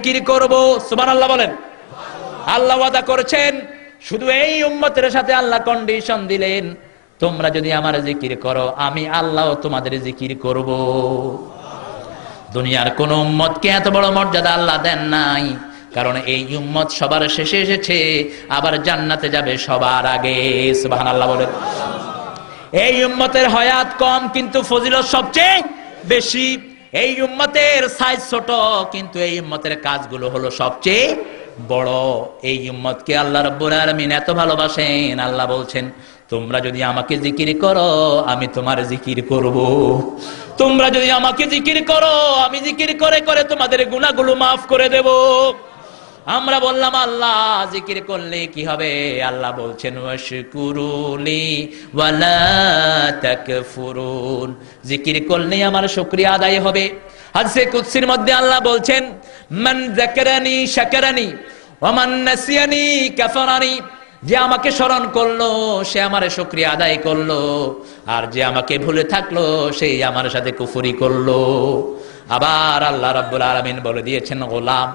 জিকির করব। সুবহানাল্লাহ বলেন। আল্লাহ ওয়াদা করেছেন, শুধু এই উম্মতের সাথে আল্লাহ কন্ডিশন দিলেন, তোমরা যদি আমার জিকির করো আমি আল্লাহ তোমাদের জিকির করব। দুনিয়ার কোন উম্মতকে এত বড় মর্যাদা আল্লাহ দেন নাই, কারণ এই উম্মত সবার শেষে এসেছে, আবার জান্নাতে যাবে সবার আগে। সুবহানাল্লাহ বলেন। এই উম্মতের হায়াত কম কিন্তু ফজিলত সবচেয়ে বেশি। এই উম্মতের সাইজ ছোট কিন্তু এই উম্মতের কাজগুলো হলো সবচেয়ে বড়। এই উম্মতকে আল্লাহ রাব্বুল আলামিন এত ভালোবাসেন, আল্লাহ বলছেন তোমরা যদি আমাকে জিকির করো আমি তোমার জিকির করব। তোমরা যদি আমাকে জিকির করো আমি জিকির করে করে তোমাদের গুনাহগুলো মাফ করে দেব। আমরা বললাম আল্লাহ জিকির করলে কি হবে? আল্লাহ বলছেন ওয়াশকুরুলি ওয়ালা তাকফুরুন, জিকির করলে আমার শুকরিয়া আদায় হবে। হাদিসে কুদসির মধ্যে আল্লাহ বলছেন মান যাকারানি শাকারানি ওয়া মান নাসিয়ানি কাফারানি, যে আমাকে স্মরণ করলো সে আমার শুকরিয়া আদায় করলো, আর যে আমাকে ভুলে থাকলো সেই আমার সাথে কুফরি করলো। আবার আল্লাহ রাব্বুল আলামিন বলে দিয়েছেন গোলাম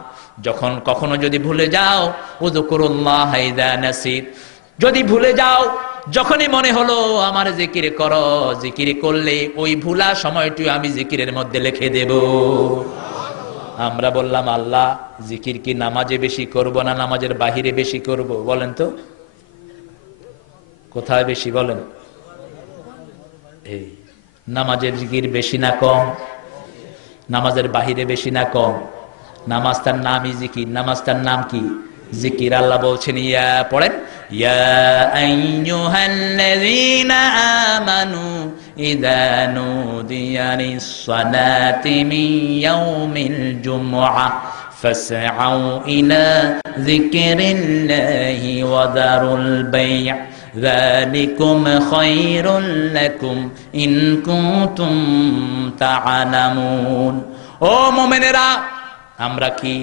যখন কখনো যদি ভুলে যাও উযকুরুল্লাহ ইযা নাসিত, যদি ভুলে যাও যখনই মনে হলো আমার জিকির করো, জিকির করলে ওই ভুলা সময়টি আমি জিকিরের মধ্যে লিখে দেব। আমরা বললাম আল্লাহ জিকির কি নামাজে বেশি করব না নামাজের বাহিরে বেশি করব? বলেন তো কোথায় বেশি বলেন? এই নামাজের জিকির বেশি না কম? নামাজের বাহিরে বেশি না কম? নামাজ তার নামই জিকির, নামাজ তার নাম কি? জিকির। আল্লাহ বলছেন ইয়া পড়েন ইয়া আইয়ুহাল্লাযীনা আমানু ইযা নুদিয়া লিস-সালাতি মিন ইয়াউমিল জুমআহ ফাসআউ ইলা যিকরিল্লাহি ওয়া দারুল বাই' যালিকুম খায়রুল লাকুম ইন কুনতুম তা'লামুন। ও মুমিনেরা আমরা কি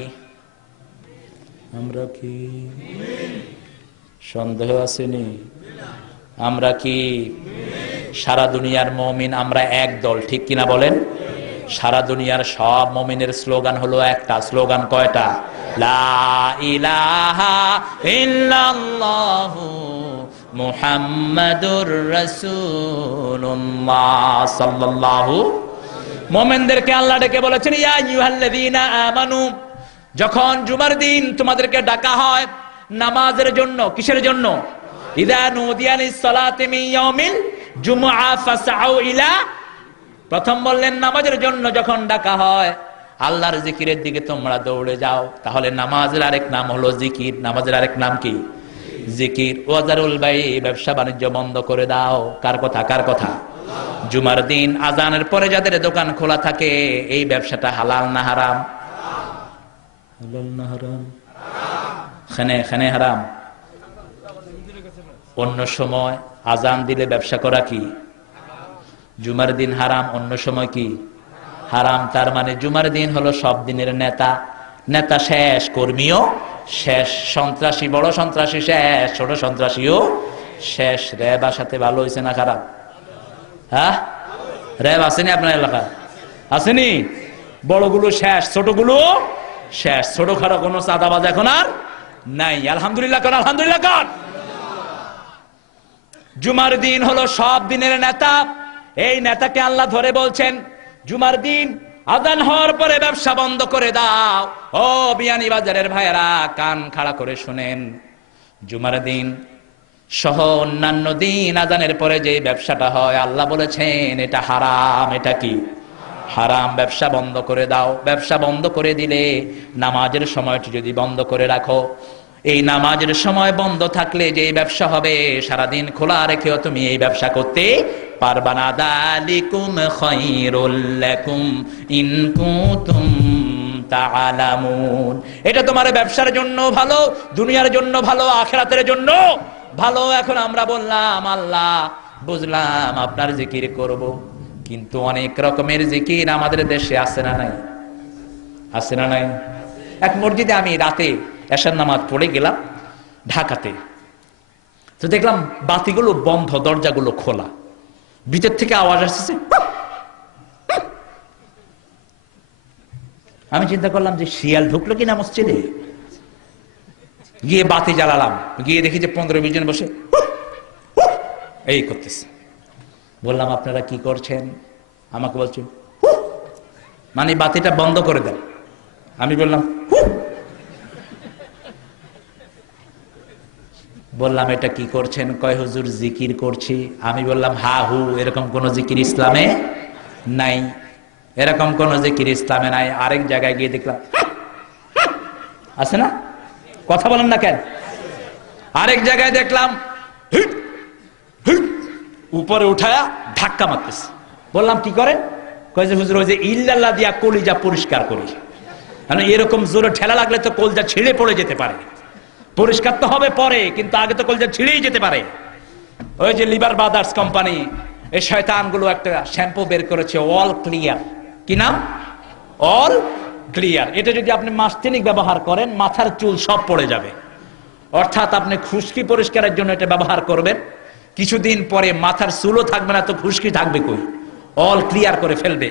সন্দেহ আসেনি? আমরা কি সারা দুনিয়ার মুমিন? আমরা এক দল, ঠিক কিনা বলেন? সারা দুনিয়ার সব মুমিনের স্লোগান হলো একটা। স্লোগান কয়টা? লা ইলাহা ইল্লাল্লাহু মুহাম্মাদুর রাসূলুল্লাহ সাল্লাল্লাহু। মুমিনদেরকে আল্লাহ ডেকে বলেছেন ইয়া আইয়ুহাল্লাযীনা আমানু, যখন জুমার দিন তোমাদেরকে ডাকা হয় নামাজের জন্য। কিসের জন্য? ইযা নুদিয়া লিস-সালাতি মিন ইয়াউমিল জুমআ ফাসআউ ইলা, প্রথম বললেন নামাজের জন্য যখন ডাকা হয় আল্লাহর জিকিরের দিকে তোমরা দৌড়ে যাও। তাহলে নামাজের আরেক নাম হলো জিকির। নামাজের আরেক নাম কি? জিকির। ওয়াজারুল বাই, ব্যবসা বাণিজ্য বন্ধ করে দাও। কার কথা? কার কথা? জুমার দিন আজানের পরে যাদের দোকান খোলা থাকে এই ব্যবসাটা হালাল না হারাম? হালাল না হারাম? খানে খানে হারাম। অন্য সময় আজান দিলে ব্যবসা করা কি? জুমার দিন হারাম, অন্য সময় কি হারাম। তার মানে জুমার দিন হলো সব দিনের নেতা। নেতা শেষ, কর্মীও শেষ, সন্ত্রাসী বড় সন্ত্রাসী শেষ, ছোট সন্ত্রাসীও শেষ। র্যাব আসাতে ভালো হয়েছে না খারাপ? হ্যাঁ, র্যাব আসেনি আপনার এলাকায়? আসেনি? বড়গুলো শেষ, ছোটগুলো শেষ। ছোট খারাপ কোনো চাঁদাবাজ এখন আর নাই। আলহামদুলিল্লাহ কর, আলহামদুলিল্লাহ কর। জুমার দিন হলো সব দিনের নেতা। এই নেতাকে আল্লাহ ধরে বলছেন জুমার দিন আযান হওয়ার পরে ব্যবসা বন্ধ করে দাও। ও বিয়ানীবাজারের ভাইয়েরা কান খাড়া করে শুনেন, জুমার দিন সহ অন্যান্য দিন আযানের পরে যে ব্যবসাটা হয় আল্লাহ বলেছেন এটা হারাম। এটা কি? হারাম। ব্যবসা বন্ধ করে দাও। ব্যবসা বন্ধ করে দিলে নামাজের সময়টি যদি বন্ধ করে রাখো, এই নামাজের সময় বন্ধ থাকলে যে ব্যবসা হবে সারাদিন খোলা রেখেও তুমি এই ব্যবসা করতে পারবা না। যালিকুম খায়রুল লাকুম ইন কুনতুম তা'লামুন, এটা তোমার ব্যবসার জন্য ভালো, দুনিয়ার জন্য ভালো, আখিরাতের জন্য ভালো। এখন আমরা বললাম আল্লাহ বুঝলাম আপনার জিকির করব, কিন্তু অনেক রকমের জিকির আমাদের দেশে আছে না নাই? আছে না নাই? এক মসজিদে আমি রাতে এশার নামাজ পড়ে গেলাম ঢাকাতে, তো দেখলাম বাতিগুলো বন্ধ, দরজাগুলো খোলা, ভিতর থেকে আওয়াজ আসছে। আমি চিন্তা করলাম যে শিয়াল ঢুকলো কিনা মসজিদে, গিয়ে বাতি জ্বালালাম, গিয়ে দেখি যে 15-20 জন বসে এই করতেছে। বললাম আপনারা কি করছেন? আমাকে বলছে মানে বাতিটা বন্ধ করে দেন। আমি বললাম বললাম এটা কি করছেন? কয় হুজুর জিকির করছি। আমি বললাম হা হু এরকম কোন জিকির ইসলামে নাই, এরকম কোন জিকির ইসলামে নাই। আরেক জায়গায় গিয়ে দেখলাম আছে না, কথা বলেন না কেন? আরেক জায়গায় দেখলাম উপরে উঠায়া ধাক্কা মারতেছে। বললাম কি করেন? কয় যে হুজুর ওই যে ইল্লাল্লাহ দিয়া কলিজা পরিষ্কার করি। মানে এরকম জোরে ঠেলা লাগলে তো কলিজা ছিঁড়ে পড়ে যেতে পারে, পরিষ্কার তো হবে পরে, কিন্তু আগে তো কলিজা ছিঁড়েই যেতে পারে। ওই যে লিভার ব্রাদার্স কোম্পানি এই শয়তানগুলো একটা শ্যাম্পু বের করেছে অল ক্লিয়ার। কি নাম? All clear. এটা যদি আপনি মাস 3 ব্যবহার করেন মাথার চুল সব পড়ে যাবে। অর্থাৎ আপনি খুশকি পরিষ্কারের জন্য এটা ব্যবহার করবেন, কিছুদিন পরে মাথার চুলও থাকবে না, তো খুশকি থাকবে কই? অল ক্লিয়ার করে ফেলবে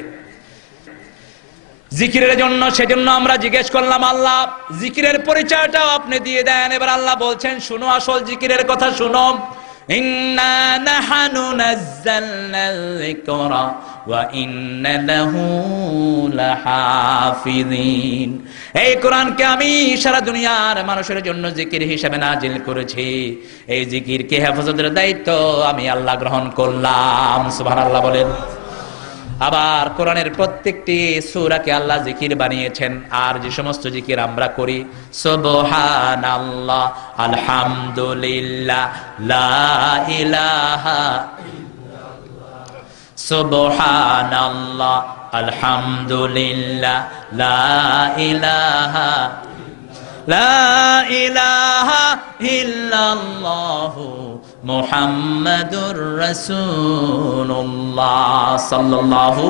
জিকিরের জন্য। সেজন্য আমরা জিজ্ঞেস করলাম আল্লাহ জিকিরের পরিচয়টাও আপনি দিয়ে দেন। এবার আল্লাহ বলছেন শুনো আসল জিকিরের কথা শুনো। ইন্না নাহানু নাযালনাল যিকরা ওয়া ইন্না লাহু লাহাফিযিন। এই কোরআনকে আমি সারা দুনিয়ার মানুষের জন্য জিকির হিসেবে নাজিল করেছি। এই জিকিরকে হেফাজতের দায়িত্ব আমি আল্লাহ গ্রহণ করলাম। সুবহানাল্লাহ বলেন। আবার কোরআনের প্রত্যেকটি সূরাকে আল্লাহ জিকির বানিয়েছেন। আর যে সমস্ত জিকির আমরা করি সুবহানাল্লাহ, আলহামদুলিল্লাহ, লা ইলাহা সুবহানাল্লাহ, আলহামদুলিল্লাহ, লা ইলাহা ইল্লাল্লাহু মুহাম্মাদুর রাসূলুল্লাহ সাল্লাল্লাহু।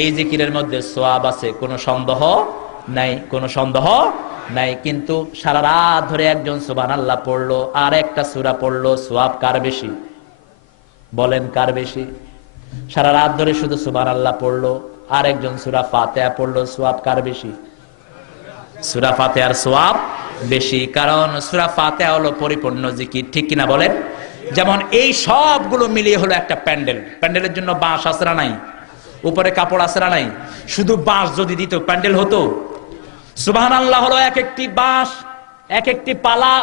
এই জিকিরের মধ্যে সওয়াব আছে, কোনো সন্দেহ নাই, কোনো সন্দেহ নাই। কিন্তু সারা রাত ধরে একজন সুবহানাল্লাহ পড়লো আর একটা সূরা পড়লো, সওয়াব কার বেশি? বলেন কার বেশি? সারা রাত ধরে শুধু সুবহানাল্লাহ পড়লো আর একজন সূরা ফাতিহা পড়লো, সওয়াব কার বেশি? সূরা ফাতিহার সওয়াব বেশি, কারণ সূরা ফাতিহা হলো পরিপূর্ণ জিকির। ঠিক কিনা বলেন? যেমন এই সবগুলো মিলিয়ে হলো একটা প্যান্ডেল। প্যান্ডেলের জন্য বাঁশ আসরা নাই, উপরে কাপড় আসরা নাই, শুধু বাঁশ যদি দিত প্যান্ডেল হতো। সুবহানাল্লাহ হলো এক একটি বাঁশ, এক একটি পালা,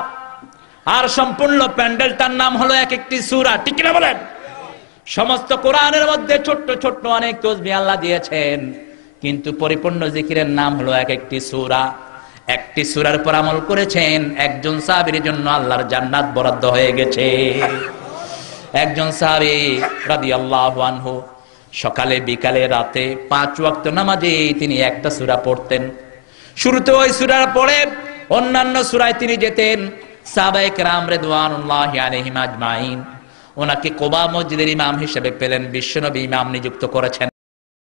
আর সম্পূর্ণ প্যান্ডেলটার নাম হলো এক একটি সূরা। ঠিক কিনা বলেন? সমস্ত কোরআনের মধ্যে ছোট্ট ছোট্ট অনেক তাসবিহ আল্লাহ দিয়েছেন, কিন্তু পরিপূর্ণ জিকিরের নাম হলো এক একটি সূরা। একটি সূরার উপর আমল করেছেন একজন সাহাবীর জন্য আল্লাহর জান্নাত বরাদ্দ হয়ে গেছে। একজন সাহাবী রাদিয়াল্লাহু আনহু সকালে বিকালে রাতে 5 ওয়াক্ত নামাজে তিনি একটা সূরা পড়তেন। শুরুতে ওই সূরা পড়ে অন্যান্য সূরায় তিনি যেতেন। সাহাবায়ে কেরাম রিদওয়ানুল্লাহি আলাইহিম আজমাইন ওনাকে কুবা মসজিদের ইমাম হিসেবে পেলেন, বিশ্বনবী ইমাম নিযুক্ত করেছেন।